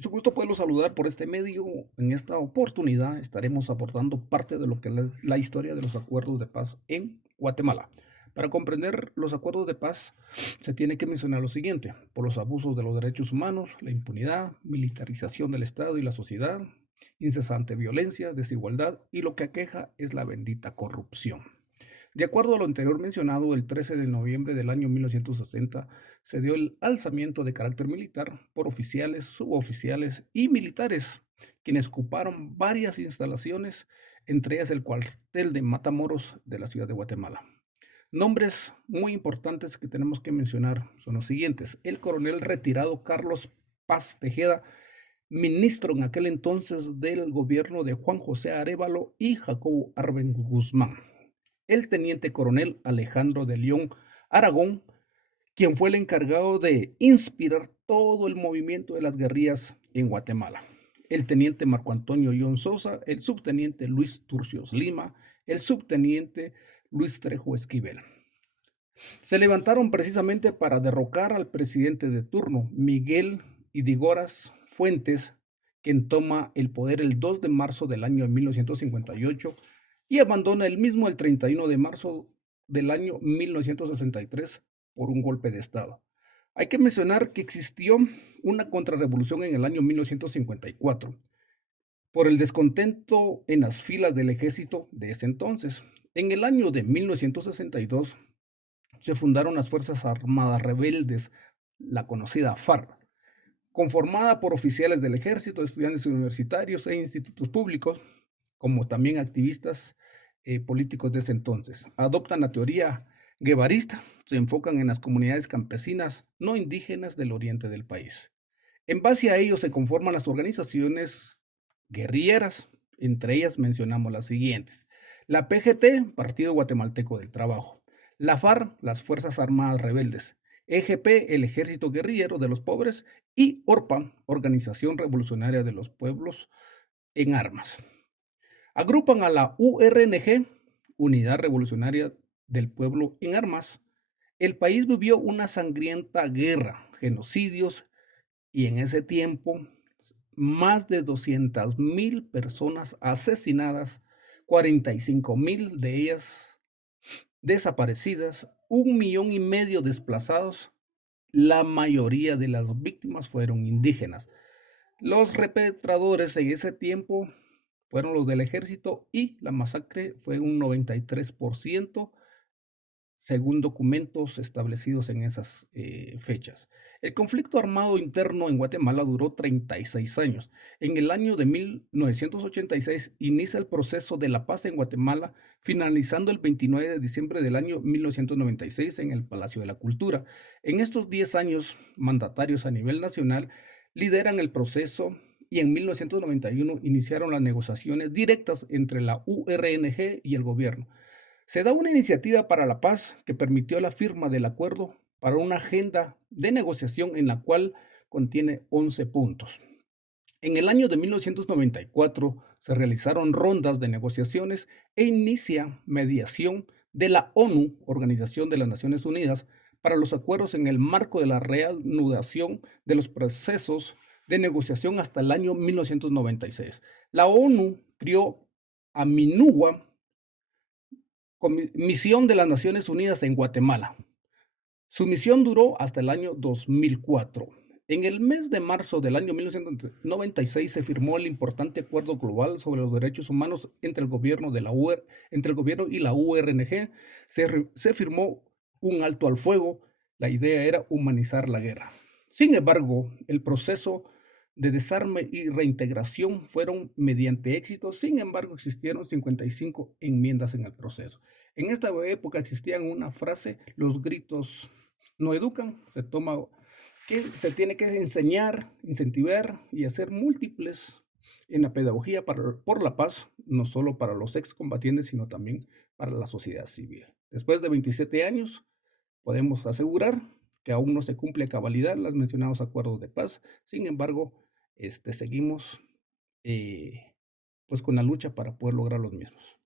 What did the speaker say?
Es un gusto poderlos saludar por este medio. En esta oportunidad estaremos abordando parte de lo que es la historia de los acuerdos de paz en Guatemala. Para comprender los acuerdos de paz se tiene que mencionar lo siguiente: por los abusos de los derechos humanos, la impunidad, militarización del Estado y la sociedad, incesante violencia, desigualdad y lo que aqueja es la bendita corrupción. De acuerdo a lo anterior mencionado, el 13 de noviembre del año 1960 se dio el alzamiento de carácter militar por oficiales, suboficiales y militares, quienes ocuparon varias instalaciones, entre ellas el cuartel de Matamoros de la ciudad de Guatemala. Nombres muy importantes que tenemos que mencionar son los siguientes: el coronel retirado Carlos Paz Tejeda, ministro en aquel entonces del gobierno de Juan José Arévalo y Jacobo Arben Guzmán; el teniente coronel Alejandro de León Aragón, quien fue el encargado de inspirar todo el movimiento de las guerrillas en Guatemala; el teniente Marco Antonio Ion Sosa; el subteniente Luis Turcios Lima; el subteniente Luis Trejo Esquivel. Se levantaron precisamente para derrocar al presidente de turno, Miguel Idigoras Fuentes, quien toma el poder el 2 de marzo del año 1958 y abandona el mismo el 31 de marzo del año 1963 por un golpe de Estado. Hay que mencionar que existió una contrarrevolución en el año 1954 por el descontento en las filas del ejército de ese entonces. En el año de 1962 se fundaron las Fuerzas Armadas Rebeldes, la conocida FARC, conformada por oficiales del ejército, estudiantes universitarios e institutos públicos, como también activistas políticos de ese entonces. Adoptan la teoría guevarista, se enfocan en las comunidades campesinas no indígenas del oriente del país. En base a ello se conforman las organizaciones guerrilleras, entre ellas mencionamos las siguientes: la PGT, Partido Guatemalteco del Trabajo; la FARC, las Fuerzas Armadas Rebeldes; EGP, el Ejército Guerrillero de los Pobres; y ORPA, Organización Revolucionaria de los Pueblos en Armas. Agrupan a la URNG, Unidad Revolucionaria del Pueblo en Armas. El país vivió una sangrienta guerra, genocidios, y en ese tiempo más de 200,000 personas asesinadas, 45,000 de ellas desaparecidas, 1,5 millones desplazados. La mayoría de las víctimas fueron indígenas. Los perpetradores en ese tiempo fueron los del ejército y la masacre fue un 93% según documentos establecidos en esas fechas. El conflicto armado interno en Guatemala duró 36 años. En el año de 1986 inicia el proceso de la paz en Guatemala, finalizando el 29 de diciembre del año 1996 en el Palacio de la Cultura. En estos 10 años, mandatarios a nivel nacional lideran el proceso y en 1991 iniciaron las negociaciones directas entre la URNG y el gobierno. Se da una iniciativa para la paz que permitió la firma del acuerdo para una agenda de negociación en la cual contiene 11 puntos. En el año de 1994 se realizaron rondas de negociaciones e inicia mediación de la ONU, Organización de las Naciones Unidas, para los acuerdos en el marco de la reanudación de los procesos de negociación hasta el año 1996. La ONU crió a MINUWA, Misión de las Naciones Unidas en Guatemala. Su misión duró hasta el año 2004. En el mes de marzo del año 1996 se firmó el importante Acuerdo Global sobre los Derechos Humanos entre el gobierno, entre el gobierno y la URNG. Se firmó un alto al fuego. La idea era humanizar la guerra. Sin embargo, el proceso de desarme y reintegración fueron mediante éxito. Sin embargo, existieron 55 enmiendas en el proceso. En esta época existían una frase: los gritos no educan. Se toma que se tiene que enseñar, incentivar y hacer múltiples en la pedagogía por la paz, no solo para los excombatientes, sino también para la sociedad civil. Después de 27 años, podemos asegurar que aún no se cumple a cabalidad los mencionados acuerdos de paz. Sin embargo, seguimos pues con la lucha para poder lograr los mismos.